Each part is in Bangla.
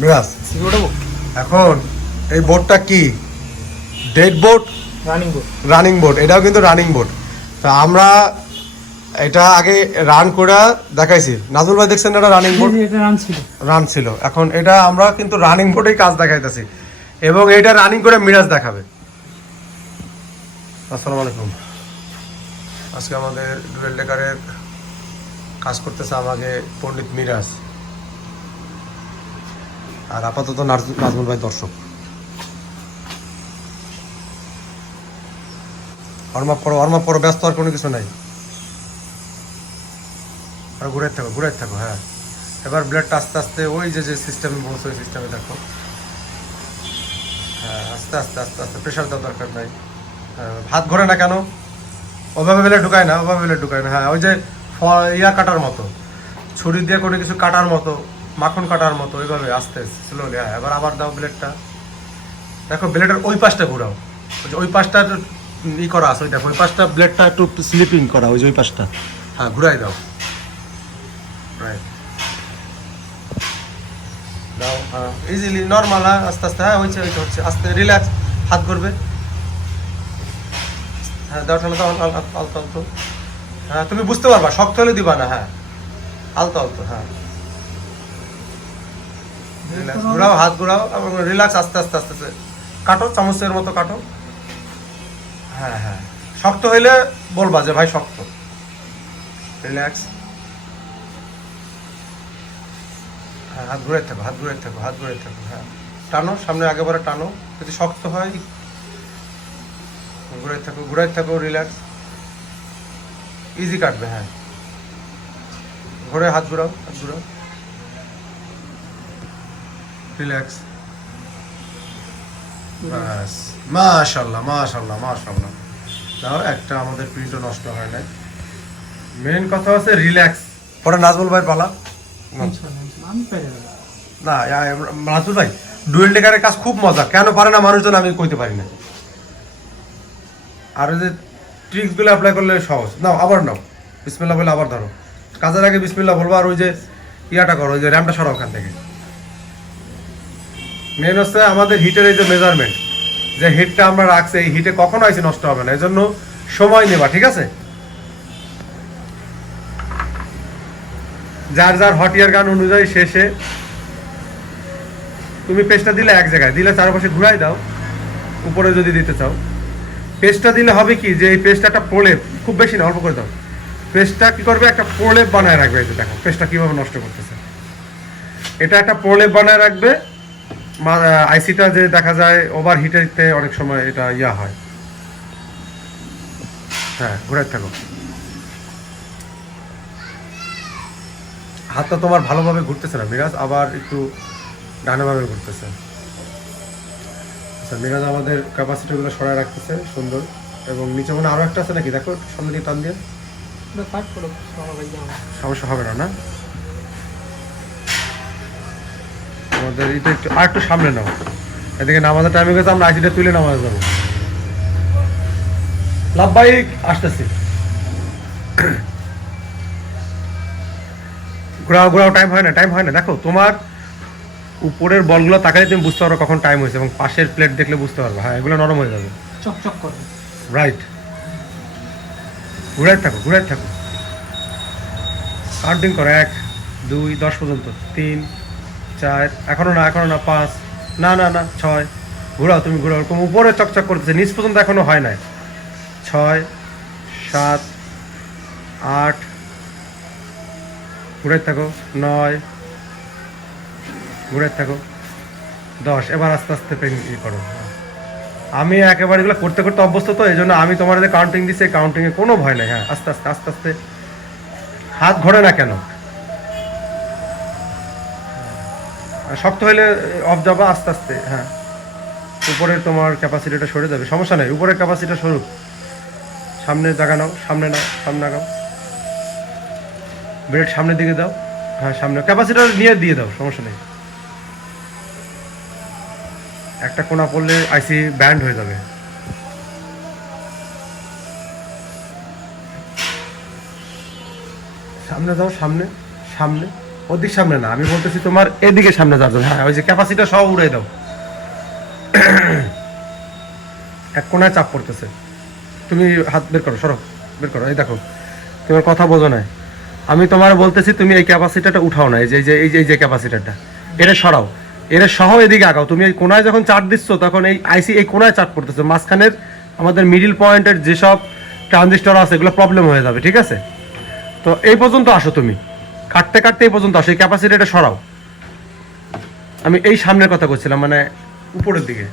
মিরাজ এখন এই বোর্ডটা কি ডেড বোর্ড রানিং বোর্ড এটাও কিন্তু রানিং বোর্ড। তা আমরা এটা আগে রান করে দেখাইছি, নাজুল ভাই দেখছেন এটা রানিং বোর্ড রান ছিল, এখন এটা আমরা কিন্তু রানিং বোর্ডেই কাজ দেখাইতেছি এবং এটা রানিং করে মিরাজ দেখাবে। আসসালামু আলাইকুম। আজকে আমাদের ডুয়েল ডেকারের কাজ করতেছে আমাকে পণ্ডিত মিরাজ, আর আপাতত নাজমুল ভাই দর্শক। ওয়ার্ম আপ করো, ব্যস্ত আর কোনো কিছু নাই। আর ঘুরে থাকো হ্যাঁ। এবার ব্লেডটা আস্তে আস্তে ওই যে সিস্টেমে বলছো ওই সিস্টেমে দেখো। হ্যাঁ আস্তে আস্তে আস্তে আস্তে, প্রেশার দেওয়ার দরকার নাই। হাত ঘোরে না কেন? ওভাবে বেলে ঢুকায় না, হ্যাঁ ওই যে ইয়া কাটার মতো, ছুরি দিয়ে কোনো কিছু কাটার মতো, মাখন কাটার মতো, ওইভাবে আস্তে স্লোলি। হ্যাঁ এবার আবার দাও ব্লেডটা। দেখো ব্লেডের ওই পাশটা ঘুরাও, ওই পাশটা ই করা আছে, ওই দেখো ওই পাশটা ব্লেডটা একটু স্লিপিং করা, ওই পাশটা হ্যাঁ ঘুরাই দাও। রাইট দাও, হ্যাঁ ইজিলি নর্মাল। হ্যাঁ আস্তে আস্তে, হ্যাঁ হচ্ছে আস্তে, রিল্যাক্স, হাত করবে। হ্যাঁ দাও ঠান্ডা, আলতো আলতো। হ্যাঁ তুমি বুঝতে পারবা, শক্ত হলে দিবা না। হ্যাঁ আলতো আলতো, হ্যাঁ রিল্যাক্স, ঘুরাও, হাত ঘুরাও এবং রিল্যাক্স, আস্তে আস্তে আস্তে আস্তে কাটো, চামচের মতো কাটো। হ্যাঁ হ্যাঁ শক্ত হইলে বলবা যে ভাই শক্ত। রিল্যাক্স, হ্যাঁ হাত ঘুরে থাকো। হ্যাঁ টানো সামনে, আগেবারে টানো। যদি শক্ত হয় ঘুরাই থাকো, রিল্যাক্স, ইজি কাটবে। হ্যাঁ ঘুরে হাত ঘুরাও, রিল্যাক্স, বাস। মাশাআল্লাহ। দাও একটা, আমাদের প্রিন্টও নষ্ট হয় না। মেন কথা হচ্ছে রিল্যাক্স। পরে নাজমুল ভাই পালা। না নাজমুল ভাই ডুয়েল ডেকারের কাজ খুব মজা, কেন পারে না মানুষজন আমি কইতে পারি না। আর ওই যে ট্রিক্সগুলো অ্যাপ্লাই করলে সহজ। নাও আবার নাও, বিসমিল্লাহ বলে আবার ধরো। কাজের আগে বিসমিল্লাহ বলবো, আর ওই যে ইয়াটা করো, ওই যে র্যামটা সরাও ওখান থেকে। মেন হচ্ছে আমাদের হিটের এই যে মেজারমেন্ট, যে হিটটা আমরা রাখছি, এই হিটে কখনো আইসি নষ্ট হবে না, এই জন্য সময় নেবা, ঠিক আছে? যার হট ইয়ার গান অনুযায়ী শেষে তুমি পেস্টটা দিলে এক জায়গায়, দিলে চারপাশে ঘুরাই দাও। উপরে যদি দিতে চাও পেস্টটা দিলে হবে কি, যে এই পেস্টটা একটা প্রলেপ, খুব বেশি না, অল্প করে দাও। পেস্টটা কি করবে, একটা প্রলেপ বানায় রাখবে। এই যে দেখো পেস্টটা কিভাবে নষ্ট করতেছে, এটা একটা প্রলেপ বানায় রাখবে। আইসিটা যে দেখা যায় ওভার হিটেতে অনেক সময় এটা ইয়া হয়। হ্যাঁ ঘুরে থাকো, হাতটা তোমার ভালোভাবে ঘুরতেছে না মিরাজ, আবার একটু ডানাভাবে ঘুরতেছে। আচ্ছা মিরাজ আমাদের ক্যাপাসিটিগুলো সরাই রাখতেছে সুন্দর, এবং নিচে মনে আরও একটা আছে নাকি, দেখো সামনে দিয়ে টান দিয়ে, সমস্যা হবে না। আমাদের এটা একটু আর একটু সামনে নাও, এদিকে নামাজের টাইমে গেছে, আমরা আইসিটা তুলে নামাজ যাবো। লাভবাহিক আসতেছি, ঘোরাও, টাইম হয় না। দেখো তোমার উপরের বলগুলো তাকালে তুমি বুঝতে পারো কখন টাইম হয়েছে, এবং পাশের প্লেট দেখলে বুঝতে পারবে। হ্যাঁ এগুলো নরম হয়ে যাবে, চকচক করবে। রাইট, ঘুরাই থাকো, কাউন্টিং করো, 1 2 10 পর্যন্ত, 3 4, এখনো না 5, না 6। ঘোরাও, তুমি ঘোরাও, ওরকম উপরে চকচক করতেছে, নিচ পর্যন্ত এখনো হয় নাই। 6 7 8, ঘুরাই থাকো, 9, ঘুরাই থাকো, 10। এবার আস্তে আস্তে পেন্টিং করো। আমি একেবারে এগুলো করতে অভ্যস্ত, তো এই জন্য আমি তোমার যে কাউন্টিং দিচ্ছি, এই কাউন্টিংয়ে কোনো ভয় নেই। হ্যাঁ আস্তে আস্তে, হাত ঘোরে না কেন? শক্ত হলে অফ যাবা, আস্তে আস্তে। হ্যাঁ উপরে তোমার ক্যাপাসিটিটা সরে যাবে, সমস্যা নেই, উপরের ক্যাপাসিটিটা সরুক। সামনে জায়গা নাও, সামনে আগাও, ব্রেড সামনের দিকে দাও। হ্যাঁ সামনে ক্যাপাসিটার নিয়ে দিয়ে দাও, সমস্যা নেই। একটা কোণা পড়লে আইসি ব্যান্ড হয়ে যাবে। সামনে যাও, সামনে ওদিক সামনে না, আমি বলতেছি তোমার এদিকে সামনে যাবে। হ্যাঁ, ওই যে ক্যাপাসিটা সব উড়াই দাও। এক কোনায় চাপ পড়তেছে, তুমি হাত বের করো, সরো, বের করো। এই দেখো, তোমার কথা বোঝো না। আমি তোমার বলতেছি তুমি এই ক্যাপাসিটারটা উঠাও না, এই যে এই যে ক্যাপাসিটারটা, এটা সরাও, এর সহ এদিকে আগাও। তুমি এই কোনায় যখন চার্জ দিচ্ছ তখন এই আইসি এই কোনায় চার্জ পড়তেছে, মাঝখানের আমাদের মিডিল পয়েন্টের যেসব ট্রানজিস্টর আছে এগুলো প্রবলেম হয়ে যাবে, ঠিক আছে? তো এই পর্যন্ত আসো, তুমি কাটতে কাটতে এই পর্যন্ত আসো, এই ক্যাপাসিটারটা সরাও। আমি এই সামনের কথা বলছিলাম, মানে উপরের দিকে।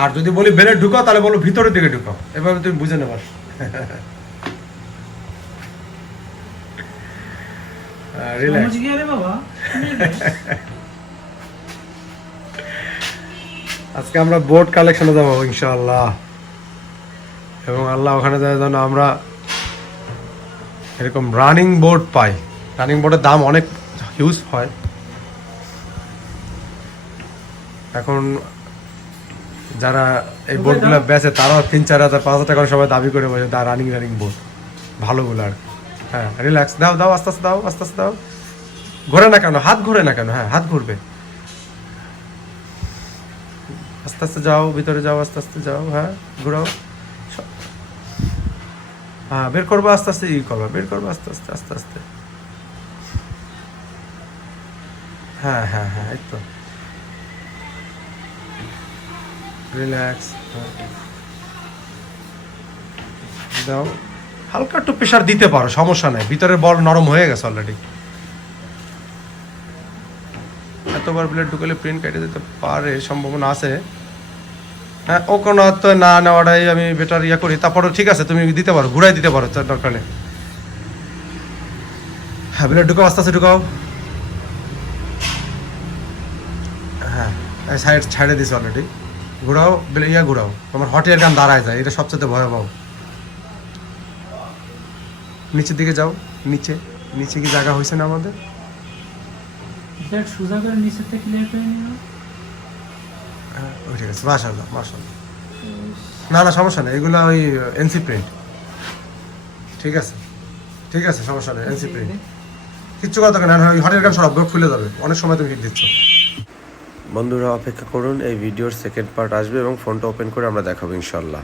আর যদি বলি বেলে ঢুকাও, তাহলে বলো ভিতরের দিকে ঢুকাও, এভাবে তুমি বুঝে নেবার। আজকে আমরা বোর্ড কালেকশনে যাবো ইনশাআল্লাহ, এবং আল্লাহ ওখানে যায় যেন আমরা এরকম রানিং বোর্ড পাই। রানিং বোর্ডের দাম অনেক হিউজ হয় এখন। যারা এই বোর্ডগুলো বেচে তারাও 3-4 হাজার 5 হাজার টাকা সবাই দাবি করে বসে দা রানিং বোর্ড ভালোগুলো আর। হ্যাঁ, রিল্যাক্স, দাও দাও, আস্তে আস্তে দাও, আস্তে আস্তে দাও। ঘোরে না কেন, হাত ঘোরে না কেন? হ্যাঁ, হাত ঘুরবে। আস্তে আস্তে যাও, ভিতরে যাও, আস্তে আস্তে যাও। হ্যাঁ, ঘুরাও। হ্যাঁ, বের করবো আস্তে আস্তে, ই করবা, বের করবো আস্তে আস্তে, আস্তে আস্তে। হ্যাঁ হ্যাঁ হ্যাঁ, এই তো, রিল্যাক্স দাও। হালকা একটু প্রেশার দিতে পারো, সমস্যা নাই, ভিতরের বল নরম হয়ে গেছে অলরেডি। এতবার ব্লেড ঢুকলে প্রিন্ট কেটে দিতে পারে, সম্ভাবনা আছে। হ্যাঁ, ও কোনো তো না নেওয়াটাই আমি বেটার ইয়া করি। তারপরে ঠিক আছে, তুমি দিতে পারো, ঘুরাই দিতে পারো দরকার নেই। হ্যাঁ, ব্লেড ঢুকাও, আস্তে আস্তে ঢুকাও। হ্যাঁ, সাইড ছাড়ে দিছে অলরেডি। ঘুরাও, ইয়া ঘুরাও, তোমার হট এয়ার গান দাঁড়ায় যায়, এটা সবচেয়ে ভয়াবহ। নিচের দিকে যাও, নিচে নিচে কি জায়গা হয়েছে না আমাদের? সোজা করে নিচের থেকে ক্লিয়ার করে নিও। হ্যাঁ, ঠিক আছে, মাশাআল্লাহ মাশাআল্লাহ। না না, সমস্যা নেই, এগুলো ওই এনসি প্রিন্ট। ঠিক আছে ঠিক আছে, সমস্যা নেই, এনসি প্রিন্ট, কিচ্ছু কথা না। ওই হটের গান সব খুলে যাবে, অনেক সময় তুমি হিট দিচ্ছ। বন্ধুরা অপেক্ষা করুন, এই ভিডিওর সেকেন্ড পার্ট আসবে এবং ফোনটা ওপেন করে আমরা দেখাবো ইনশাল্লাহ।